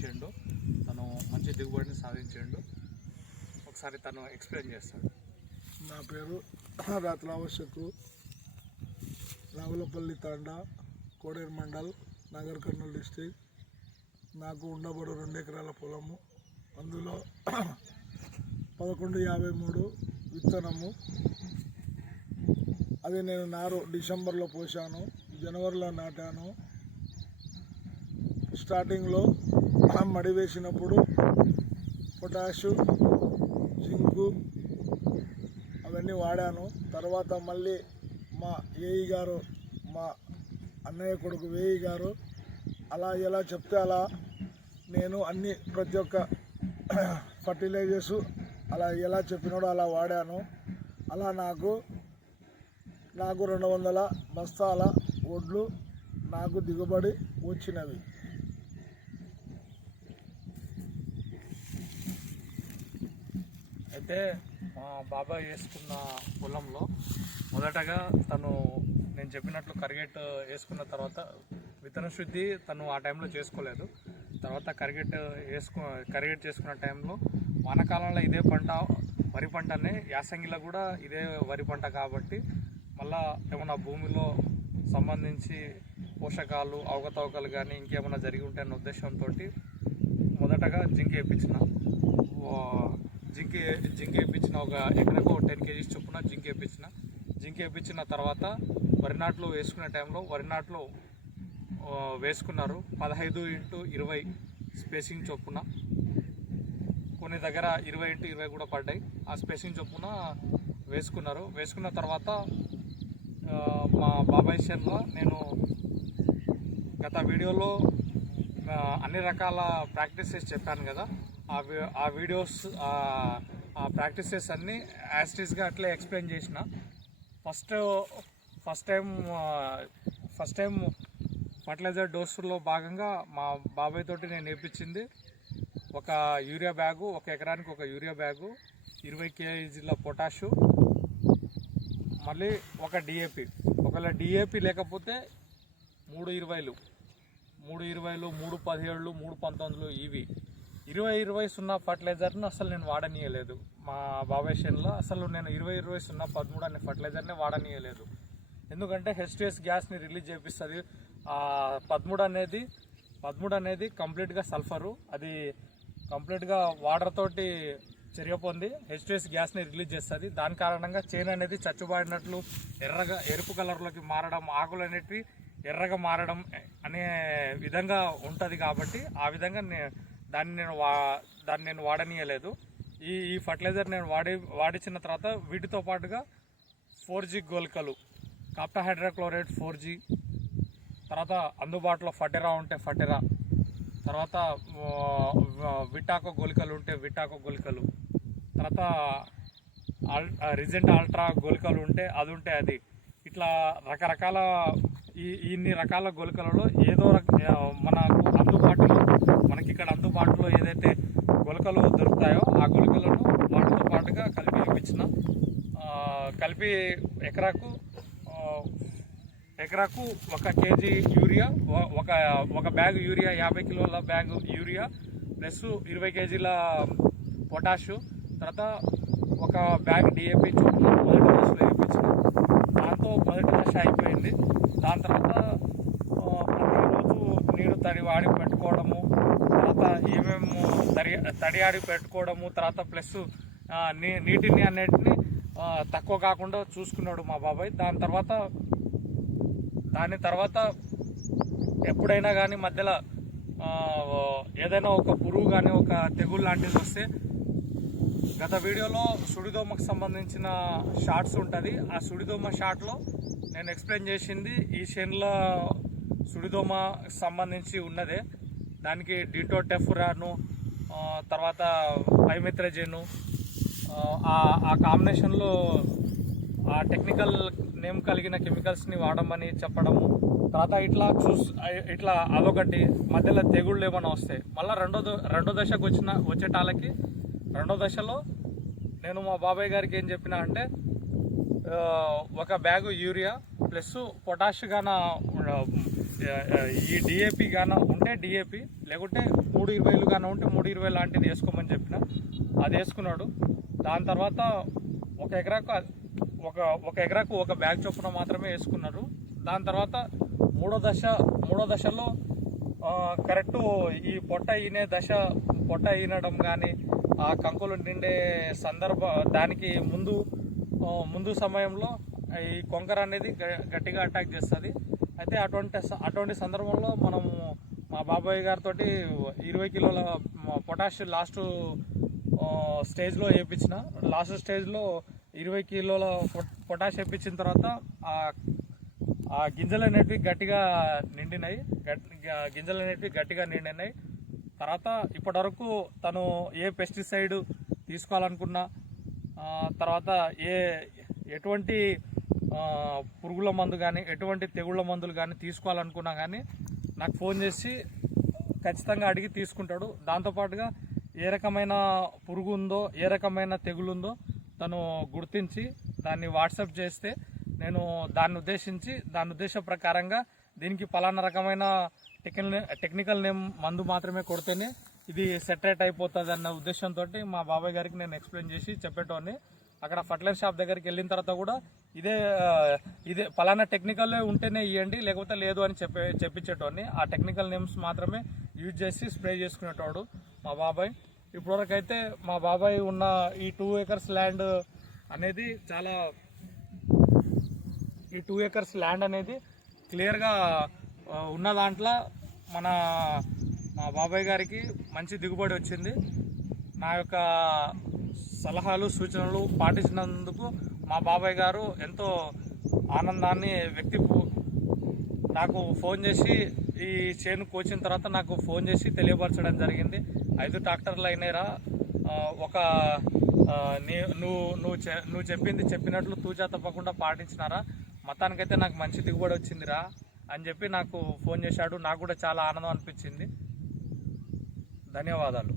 ఇచ్చిండు, తను మంచి దిగుబడిని సాధించిండు. ఒకసారి తను ఎక్స్ప్లెయిన్ చేస్తాడు. నా పేరు రాత్రావశ్యకు, రావులపల్లి తాండా, కోడేరు మండల్, నగర్ కర్నూలు డిస్టిక్. నాకు ఉండబడు 2 ఎకరాల పొలము. అందులో 1153 విత్తనము. అది నేను నారు డిసెంబర్లో పోసాను, జనవరిలో నాటాను. స్టార్టింగ్లో మడి వేసినప్పుడు పొటాషు, జింకు అవన్నీ వాడాను. తర్వాత మళ్ళీ మా ఏఈ గారు, మా అన్నయ్య కొడుకు వేయి గారు అలా ఎలా చెప్తే అలా నేను ప్రతి ఒక్క ఫర్టిలైజర్స్ అలా ఎలా చెప్పినాడో అలా వాడాను. అలా నాకు 200 బస్తాల వడ్లు నాకు దిగుబడి వచ్చినవి. అయితే మా బాబాయ్ వేసుకున్న పొలంలో మొదటగా తను నేను చెప్పినట్లు కరిగెట్ వేసుకున్న తర్వాత విత్తన శుద్ధి తను ఆ టైంలో చేసుకోలేదు. తర్వాత కరిగెట్ చేసుకున్న టైంలో వానాకాలంలో ఇదే పంట వరి పంటనే, యాసంగిలో కూడా ఇదే వరి పంట కాబట్టి మళ్ళా ఏమన్నా భూమిలో సంబంధించి పోషకాలు అవకతవకలు కానీ ఇంకేమైనా జరిగి ఉంటాయన్న ఉద్దేశంతో మొదటగా జింక్ వేయించిన ఒక ఎకరకు 10 kgs చొప్పున జింక్ వేయించిన తర్వాత వరి నాట్లు వేసుకునే టైంలో వరి నాట్లు వేసుకున్నారు 15x20 స్పేసింగ్ చొప్పున. కొన్ని దగ్గర 20x20 కూడా పడ్డాయి. ఆ స్పేసింగ్ చొప్పున వేసుకున్నారు. వేసుకున్న తర్వాత మా బాబాయ్ షేర్లో నేను గత వీడియోలో అన్ని రకాల ప్రాక్టీసెస్ చెప్పాను కదా, ఆ వీడియోస్ ఆ ప్రాక్టీసెస్ అన్నీ యాస్టీస్గా అట్లే ఎక్స్ప్లెయిన్ చేసిన. ఫస్ట్ టైం ఫర్టిలైజర్ డోసులో భాగంగా మా బాబాయ్ తోటి నేను నేర్పించింది ఒక యూరియా బ్యాగు, ఒక ఎకరానికి ఒక యూరియా బ్యాగు, 20 kgల పొటాషు, మళ్ళీ ఒక డిఏపి. ఒకవేళ డిఏపి లేకపోతే 320, 317, 319 ఇవి 20-20-0 ఫర్టిలైజర్ను అసలు నేను వాడనీయలేదు. మా బాబాయ్ షేన్లో అసలు నేను 20-20-0-13 అనే ఫర్టిలైజర్నే వాడనీయలేదు. ఎందుకంటే H2S గ్యాస్ని రిలీజ్ చేపిస్తుంది. 13 అనేది కంప్లీట్గా సల్ఫరు, అది కంప్లీట్గా వాటర్ తోటి చర్య పొంది H2S గ్యాస్ని రిలీజ్ చేస్తుంది. దాని కారణంగా చేను అనేది చచ్చుబాడినట్లు ఎరుపు కలర్లోకి మారడం, ఆకులు అనేటివి ఎర్రగా మారడం అనే విధంగా ఉంటుంది. కాబట్టి ఆ విధంగా దాన్ని నేను వాడనీయలేదు. ఈ ఫర్టిలైజర్ నేను వాడించిన తర్వాత వీటితో పాటుగా 4G గోల్కలు, కాప్టా హైడ్రోక్లోరైడ్ 4G, తర్వాత అందుబాటులో ఫటెరా ఉంటే ఫటెరా, తర్వాత విటాకో గోలికలు ఉంటే విటాకో గోలికలు, తర్వాత రిజెంట్ అల్ట్రా గోలికలు ఉంటే అది. ఇట్లా రకరకాల ఇన్ని రకాల గోలికలలో ఏదో మనకి ఇక్కడ అందుబాటులో ఏదైతే గొలకలు దొరుకుతాయో ఆ గొలకలను వాటితో పాటుగా కలిపి ఇప్పించిన. కలిపి ఎకరాకు 1 kg యూరియా, ఒక బ్యాగ్ యూరియా, 50 కిలోల బ్యాగ్ యూరియా ప్లస్ 20 kgల పొటాషు, తర్వాత ఒక బ్యాగ్ డిఏపి చొప్పున మొదటి దశలో ఇప్పించిన. దాంతో మొదటి దశ అయిపోయింది. దాని తర్వాత ప్రతిరోజు నీరు తడివాడి పెట్టుకోవడము, తర్వాత ఏమేమి తడియాడి పెట్టుకోవడము, తర్వాత ప్లస్ నీటిని అన్నిటిని తక్కువ కాకుండా చూసుకున్నాడు మా బాబాయ్. దాని తర్వాత ఎప్పుడైనా కానీ మధ్యలో ఏదైనా ఒక పురుగు కానీ ఒక తెగులు లాంటిది వస్తే, గత వీడియోలో సుడిదోమకు సంబంధించిన షార్ట్స్ ఉంటుంది. ఆ సుడిదోమ షార్ట్లో నేను ఎక్స్ప్లెయిన్ చేసింది ఈ చేనులో సుడిదోమ సంబంధించి ఉన్నదే. దానికి డిటోటెఫురాను, తర్వాత పైమెత్రజేను, ఆ కాంబినేషన్లో ఆ టెక్నికల్ నేమ్ కలిగిన కెమికల్స్ని వాడమని చెప్పడము. తర్వాత ఇట్లా అదొకటి, మధ్యలో తెగుళ్ళు ఏమైనా వస్తాయి. మళ్ళీ రెండో దశకు వచ్చేటాలకి రెండో దశలో నేను మా బాబాయ్ గారికి ఏం చెప్పినా అంటే, ఒక బ్యాగు యూరియా ప్లస్ పొటాష్ గాన ఈ డిఏపి గాన ఉంటే డిఏపి, లేకుంటే 3.20 గాన ఉంటే 3.20 లాంటిది వేసుకోమని చెప్పిన. అది వేసుకున్నాడు. దాని తర్వాత ఒక ఎకరాకు ఒక బ్యాగ్ చొప్పున మాత్రమే వేసుకున్నారు. దాని తర్వాత మూడో దశలో కరెక్ట్ ఈ పొట్ట ఈనడం కానీ ఆ కంకులు నిండే దానికి ముందు సమయంలో ఈ కొంకర అనేది గట్టిగా అటాక్ చేస్తుంది. అయితే అటువంటి సందర్భంలో మనము మా బాబాయ్ గారితో 20 కిలోల పొటాష్ లాస్ట్ స్టేజ్లో వేయించిన. లాస్ట్ స్టేజ్లో 20 కిలోల పొటాష్ వేయించిన తర్వాత ఆ గింజలు అనేటివి గట్టిగా నిండినాయి. తర్వాత ఇప్పటివరకు తను ఏ పెస్టిసైడ్ తీసుకోవాలనుకున్నా, తర్వాత ఎటువంటి పురుగుల మందు కానీ ఎటువంటి తెగుళ్ళ మందులు కానీ తీసుకోవాలనుకున్నా కానీ నాకు ఫోన్ చేసి ఖచ్చితంగా అడిగి తీసుకుంటాడు. దాంతోపాటుగా ఏ రకమైన పురుగు ఉందో, ఏ రకమైన తెగులు ఉందో తను గుర్తించి దాన్ని వాట్సాప్ చేస్తే నేను దాని ఉద్దేశ ప్రకారంగా దీనికి పలానా రకమైన టెక్నికల్ నేమ్ మందు మాత్రమే కొడితేనే ఇది సెటరేట్ అయిపోతుంది అన్న ఉద్దేశంతో మా బాబాయ్ గారికి నేను ఎక్స్ప్లెయిన్ చేసి చెప్పేటోని. అక్కడ ఫర్టిలైజర్ షాప్ దగ్గరికి వెళ్ళిన తర్వాత కూడా ఇదే పలానా టెక్నికల్ ఉంటేనే ఇవ్వండి, లేకపోతే లేదు అని చెప్పించేటోని. ఆ టెక్నికల్ నేమ్స్ మాత్రమే యూజ్ చేసి స్ప్రే చేసుకునేటోడు మా బాబాయ్. ఇప్పటివరకు అయితే మా బాబాయ్ ఉన్న ఈ 2 acres ల్యాండ్ అనేది ఈ 2 acres ల్యాండ్ అనేది క్లియర్గా ఉన్న దాంట్లో మా బాబాయ్ గారికి మంచి దిగుబడి వచ్చింది. నా యొక్క సలహాలు సూచనలు పాటించినందుకు మా బాబాయ్ గారు ఎంతో ఆనందాన్ని నాకు ఫోన్ చేసి ఈ చేను కోసిన తర్వాత నాకు ఫోన్ చేసి తెలియపరచడం జరిగింది. 5 ట్రాక్టర్లు అయినాయిరా, నువ్వు చెప్పినట్లు తూచా తప్పకుండా పాటించినారా, మొత్తానికైతే నాకు మంచి దిగుబడి వచ్చిందిరా అని చెప్పి నాకు ఫోన్ చేశాడు. నాకు కూడా చాలా ఆనందం అనిపించింది. ధన్యవాదాలు.